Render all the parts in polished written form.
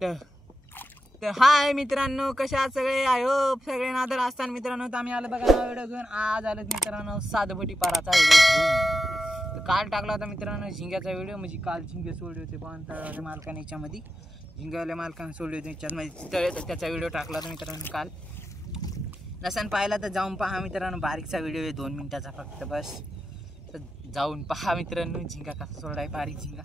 तर हाय मित्रांनो, कशा आहात सगळे? आय होप सगळे नादर असताना मित्रांनो. तर आम्ही आलो बघा नवा व्हिडिओ घेऊन. आज आलो मित्रांनो साधबटी पाराचा व्हिडिओ घेऊन. तर काल टाकला होता मित्रांनो झिंग्याचा व्हिडिओ, म्हणजे काल झिंगे सोडले होते बांधतळ्याच्या मालकाने याच्यामध्ये, झिंगावाल्या मालकाने सोडले होते याच्यामध्ये तळे, तर त्याचा व्हिडिओ टाकला होता मित्रांनो काल. नसन पाहिला तर जाऊन पहा मित्रांनो, बारीकचा व्हिडिओ आहे 2 मिनिटाचा फक्त बस. तर जाऊन पहा मित्रांनो झिंगा कसा सोडाय, बारीक झिंगा.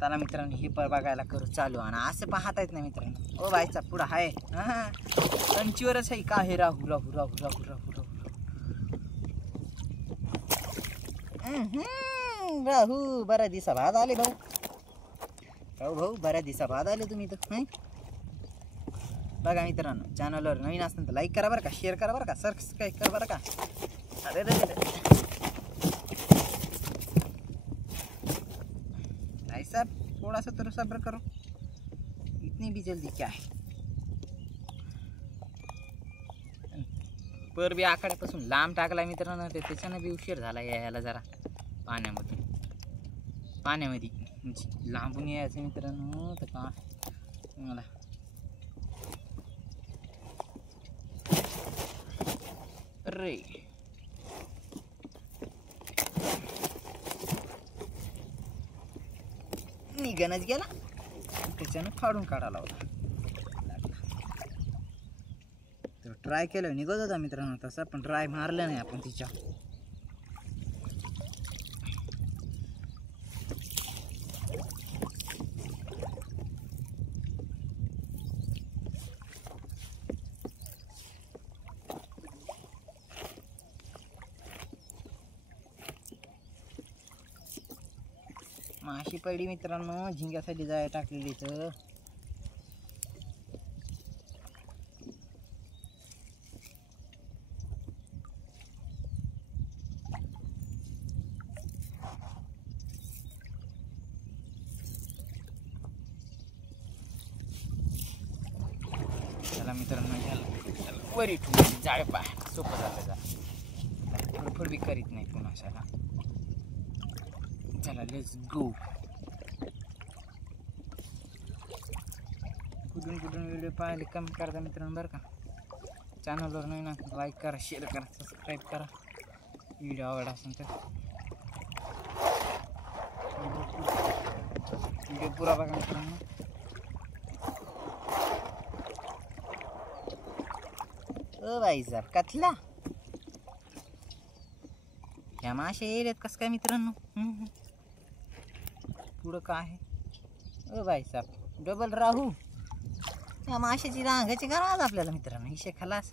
चला मित्रांनो हे बघायला करू चालू. आणि असं पाहता येत नाही मित्रांनो. ओ बायचा पुढं आहे कंचीवरच आहे का हे. राहू राहू राहू राहू राहू राहू राहू बऱ्या दिवसा बाद आले भाऊ. भाऊ भाऊ बऱ्या दिवसा बाद आले तुम्ही तर. बघा मित्रांनो, चॅनलवर नवीन असताना तर लाईक करा बरं का, शेअर करा बरं का, सबस्क्राईब करा बरं का. अरे रे भाई साहब थोड़ा सा तो सब्र करो, इतनी भी जल्दी क्या है. पर बी आखाड्यापासून लांब टाकला मित्रांनो, ते त्याच्यानं बी उशीर झाला यायला जरा पाण्यामध्ये लांबून यायचं मित्रांनो. तर का मला अरे निघणच गेला, त्याच्यानं फाडून काढायला होता. तर ट्राय केलं निघत होता मित्रांनो तसा, पण ट्राय मारलं नाही आपण तिच्या. माशी पडली मित्रांनो झिंग्यासाठी जाय टाकलेली. तर चला मित्रांनो याला वरी ठेवून जाळ पाय सोपं झालं. जा फडफड बी करीत नाही पुन्हा अशाला. चला लेट्स गो. कुठून व्हिडिओ पाहिले कमेंट करा मित्रांनो बरं का. चॅनलवर नाही ना लाईक करा, शेअर करा, सबस्क्राईब करा. व्हिडिओ आवडला असेल तर व्हिडिओ पुरा बघा मित्रांनो. ओ बाई साहेब कथला ह्या माशा येत कस काय मित्रांनो. पुढं काय आहे? ओ बाई साहेब डबल राहू. या माशाची रांगाची गरज आपल्याला मित्रांनो, हिशे खलास.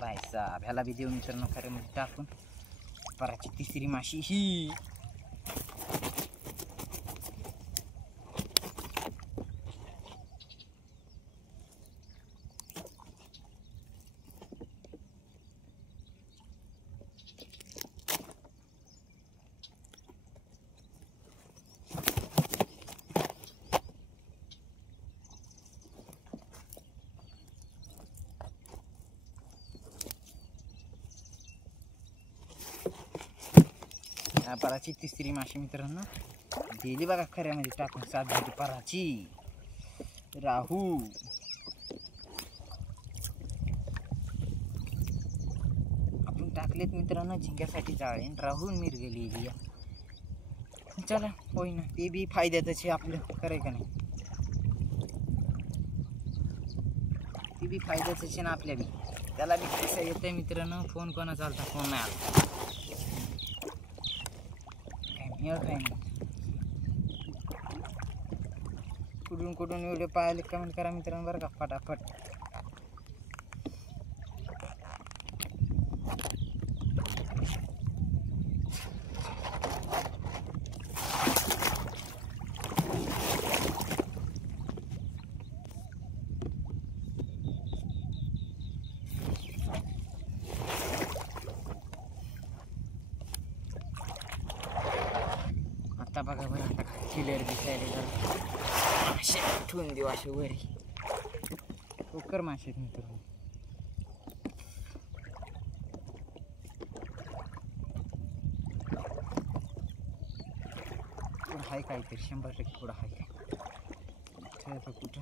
बाई साहेब ह्याला बी देऊ मित्रांनो खरे मध्ये टाकून. पराची तिसरी माशी ही. पराची तिसरी माशी मित्रांनो दिली बघा खऱ्यामध्ये टाकून. सात झाली पराची राहू. आपण टाकलेत मित्रांनो झिंग्यासाठी जाळे, राहून मिर गेली. चला होई ना, ते बी फायद्यातच आहे आपलं, खरंय का नाही. ते बी फायद्याच आहे ना आपल्या बी. त्याला बी पैसा येतोय मित्रांनो. फोन कोणा चालता, फोन नाही आला काय नाही. कुठून व्हिडिओ पाहिले कमेंट करा मित्रांनो बरं का फटाफट. आता बघा बरं, आता क्लिअर दिसायला जरा. मासे ठेवून देऊ असे वरी. कोकर मासे मित्रांनो. आहे काहीतरी 100% पुढं आहे का कुठं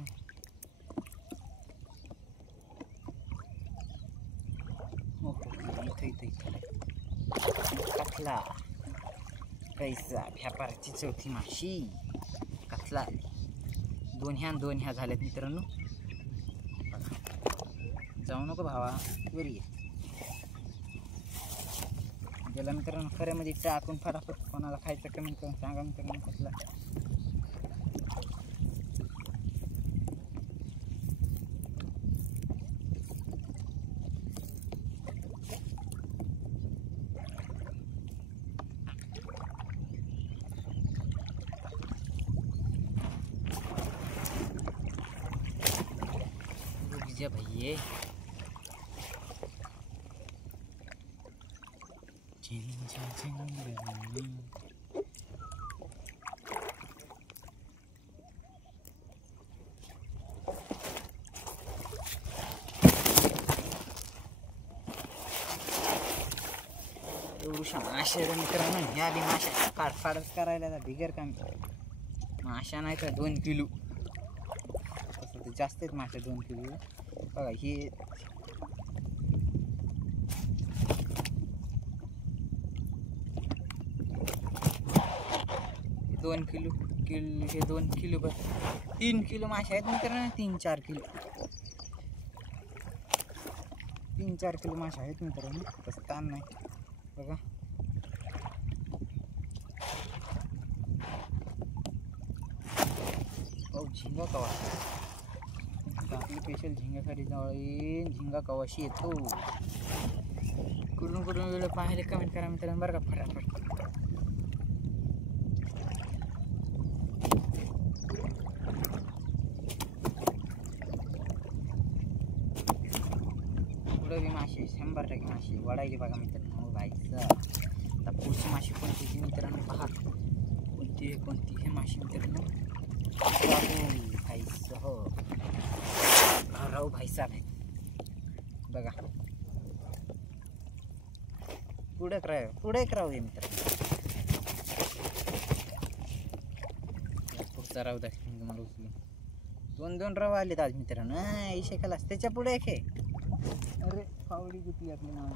हो इथं कथला कैसा व्यापाराची चौथी माशी कथला आली दोन ह्या झाल्यात मित्रांनो जाऊ नको भावा बरी गेला मित्रांनो खऱ्यामध्ये टाकून फटाफट कोणाला खायचं कमेंट करून सांगा मित्रांनो कसला भैये एवढूशा माशा मित्रांनो ह्या बी माशा काढफाडच करायला बिगर काम माशा नाही तर 2 किलो तसं तर जास्त आहेत माशा 2 किलो बघा हे 2 किलो हे 2 किलो बस 3 किलो मासे आहेत मित्रांनो 3-4 किलो 3-4 किलो मासे आहेत मित्रांनो तसं ताण नाही बघा हो झिंगा कवा आपली स्पेशल झिंगासाठी जवळ येईन झिंगा कवाशी येतो कुठून वेळ पाहिले कमेंट करा मित्रांनो बरं का फटाफट पुढं बी मासे 100% मासे वडायली बघा मित्रांनो भाईचं आता पुढची माशी कोणती ती मित्रांनो पहा कोणती हे माशी मित्रांनो भाईचं हो राहू भाईसाहेब आहेत बघा पुढे राहू आहे मित्रांनो पुढचा राहू दाखवेन तुम्हाला उचलून 2 राहू आलेत आज मित्रांनो इशे खालास त्याच्या पुढे एक आहे अरे फावडी गुतली आपली नाव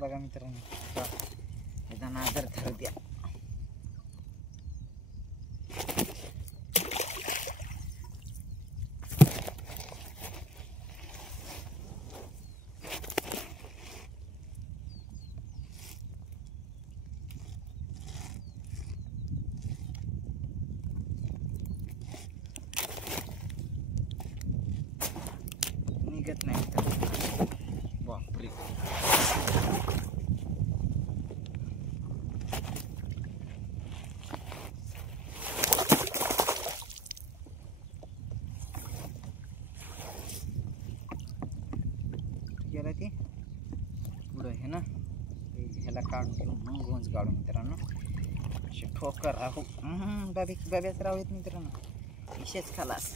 बघा मित्रांनो याचा नादर धरू द्या निघत नाही बापरे गेला ते पुढं आहे ना ह्याला काढून घेऊ मग गोंज काढू मित्रांनो असे ठोकर राहू बाब्याच राहू येत मित्रांनो विशेष खलास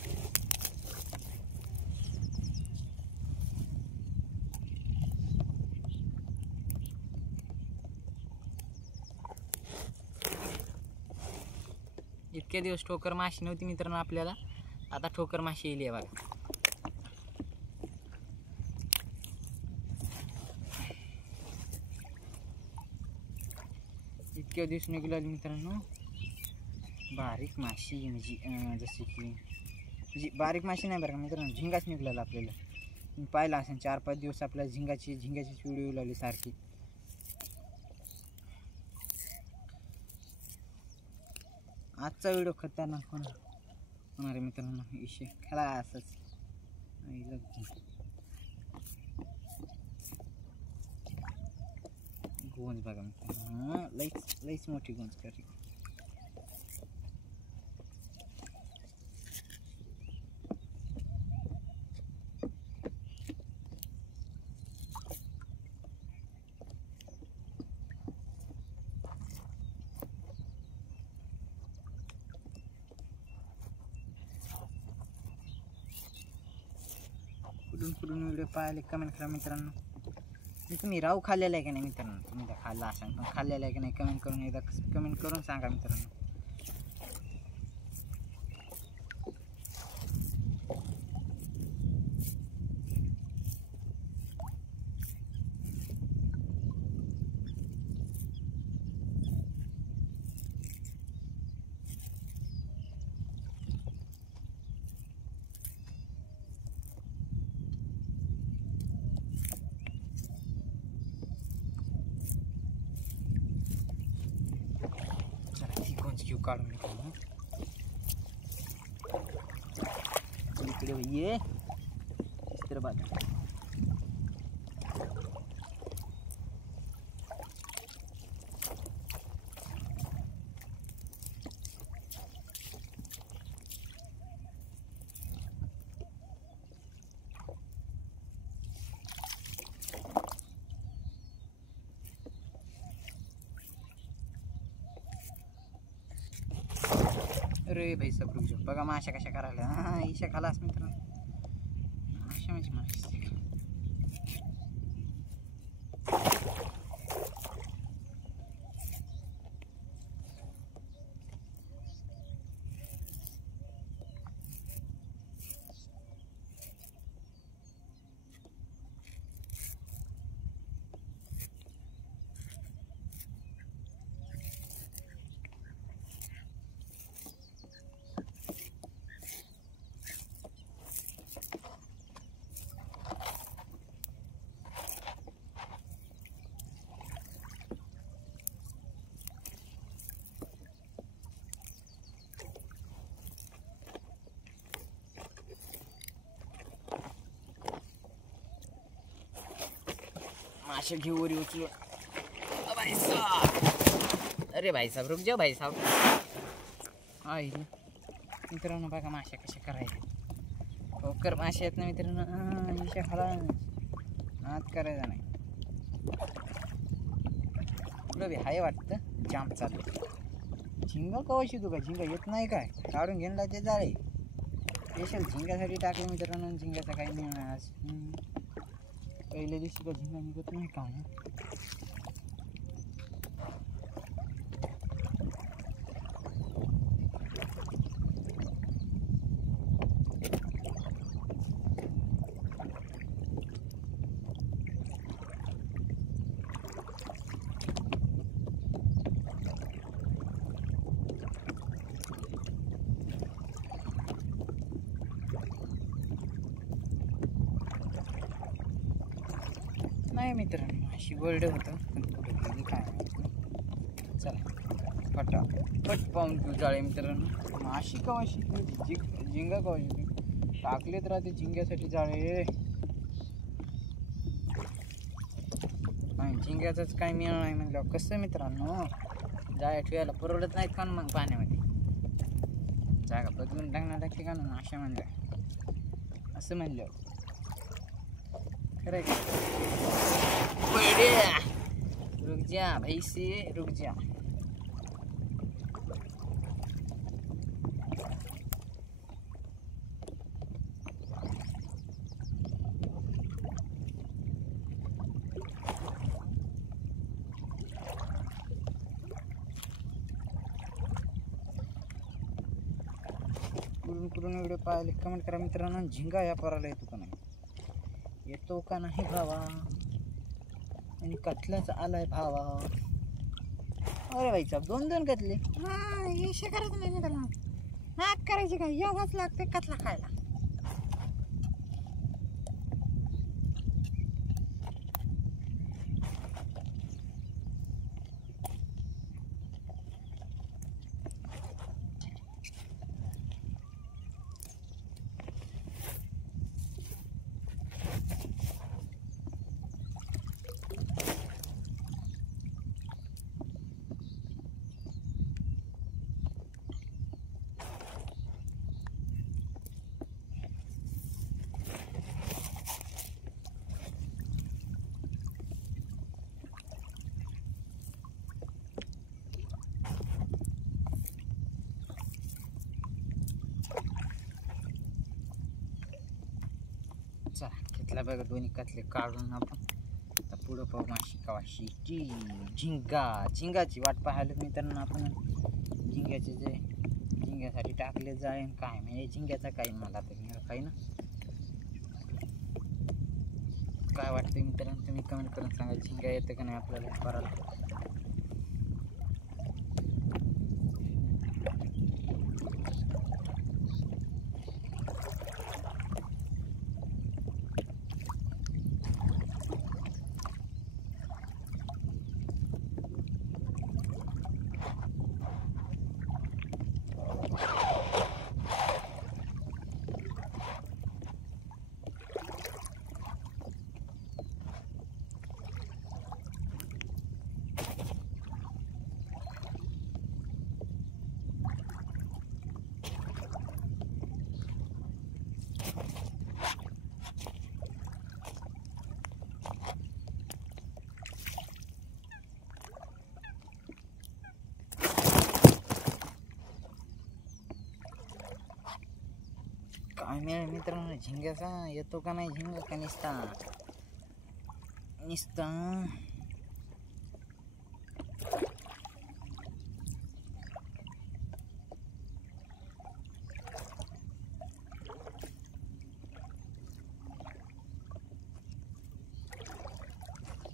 इतके दिवस ठोकर माशी नव्हती मित्रांनो आपल्याला आता ठोकर माशी येईल बघा इतक्या दिवस निघाली मित्रांनो बारीक माशी म्हणजे जसे की बारीक माशी नाही बरं का मित्रांनो झिंगाच निघाला आपल्याला पाहिला असेल 4-5 दिवस आपल्याला झिंगाची व्हिडिओ लावली सारखी आजचा व्हिडिओ खतरनाक होणार आहे मित्रांनो विषय खेळा असंच गोंज बघा मित्रांनो लईच मोठी गोंज करी कुठून कुठून व्हिडिओ पाहिले कमेंट करा मित्रांनो. तुम्ही राहू खाल्लेला आहे का नाही मित्रांनो, तुम्ही त्या खाल्ला असाल पण खाल्लेला आहे की नाही कमेंट करून एकदा कमेंट करून सांगा मित्रांनो. क्यू काढून इकडे ये इतर बाजू. अरे भाई सब रुक जाओ. बघा माशा कशा करायला. हा ईशा खालास मित्रांनो. माशा म्हणजे माशा. माशा घेऊ वरी उचलून. भाई साहब, अरे भाई साहब रुक जाओ भाई साहब. आई मित्रांनो बघा माशा कशा करायच्या. ठोकर माशा आहेत ना मित्रांनो. ईशा खाला नाद करायचा नाही. तुला बी हाय वाटतं जाम चालू. झिंगा कवाशी तू का झिंगा येत नाही काय काढून घेणला ते जाळे. स्पेशल झिंग्यासाठी टाकले मित्रांनो. झिंग्याचा काही नाही आज. पहिल्या दिवशी का झिंगा निघत नाही का. नाही मित्रांनो अशी वर्ड होतं पण कुठे गेली काय. चला पटा पट पाहून तू जाळे मित्रांनो. माशी कवाशी झिंगा कवाशी ती टाकलेत राहते झिंग्यासाठी जाळे. नाही झिंग्याचंच काय मिळणार नाही म्हणलं कसं मित्रांनो. जाळ्या ठेवायला परवडत नाहीत का मग पाण्यामध्ये. जागा बदलून टाकणार लागते का ना माशा म्हणलं असं म्हणलं खरं का. रुक जा भाई से रुक जा. कुठून व्हिडिओ पाहिले कमेंट करा मित्रांनो. झिंगा या पोराला येतो का नाही. येतो का नाही भावा. आणि कतलाच आलाय भावा. अरे भाई साहेब 2-2 कतले. हा येशे करत नाही मित्रांनो. नाक करायची काय एवढाच लागते कतला खायला. घेतला बघा दोन्ही कतले काढून आपण. आता पुढं पाहू माशी कवाशी ची झिंगाची वाट पाहायला मित्रांनो आपण. झिंग्यासाठी टाकले जाईन काय म्हणजे झिंग्याचा काही मला तर काही ना. काय वाटतं मित्रांनो तुम्ही कमेंट करून सांगा झिंगा येतं का नाही आपल्याला करायला. काय मिळेल मित्रांनो झिंग्याचा येतो का नाही झिंगा का निसता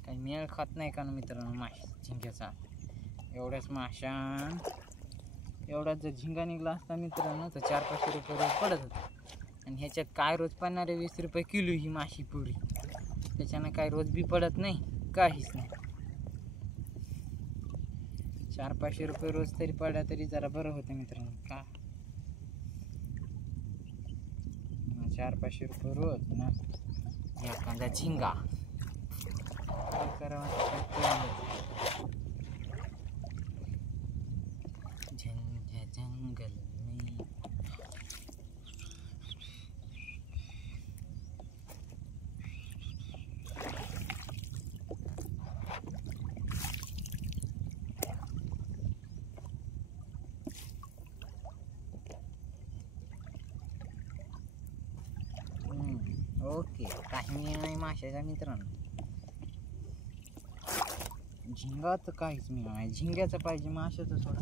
काही मेळ खात नाही का मित्रांनो झिंग्याचा. एवढ्याच माशान एवढा जर झिंगा निघला असता मित्रांनो तर 400-500 रुपये रोज पडत होता. आणि ह्याच्यात काय रोज पडणारे 20 रुपये किलो ही माशी पुरी. त्याच्यानं काय रोज बी पडत नाही काहीच नाही. 400-500 रुपये रोज तरी पडला तरी जरा बरं होतं मित्रांनो. का 400-500 रुपये रोज ना एखादा झिंगा काय करावं. जंगल में ओके काही नाही माशाच्या मित्रांनो. झिंगा तर काहीच नाही. झिंग्याचं पाहिजे माशाचं थोडा.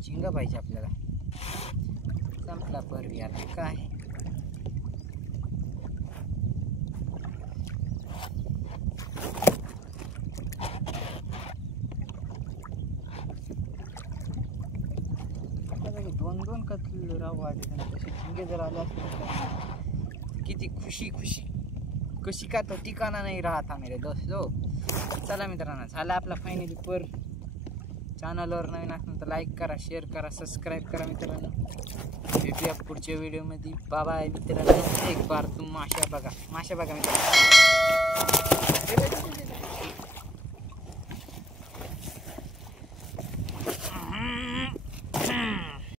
झिंगा पाहिजे आपल्याला. संपला परवी आता काय. दोन कतले राहू आले तसे झिंगे जर आले असते किती खुशी कशी का तो ठिकाणा नाही राहता मेरे दोस्तो. चला मित्रांनो झाला आपला फायनली पर. चॅनलवर नवीन असेल तर लाईक करा, शेअर करा, सबस्क्राईब करा मित्रांनो. भेटूया पुढच्या व्हिडिओमध्ये. बाय मित्रांनो. एक बार तुम्ही माशा बघा मित्रांनो.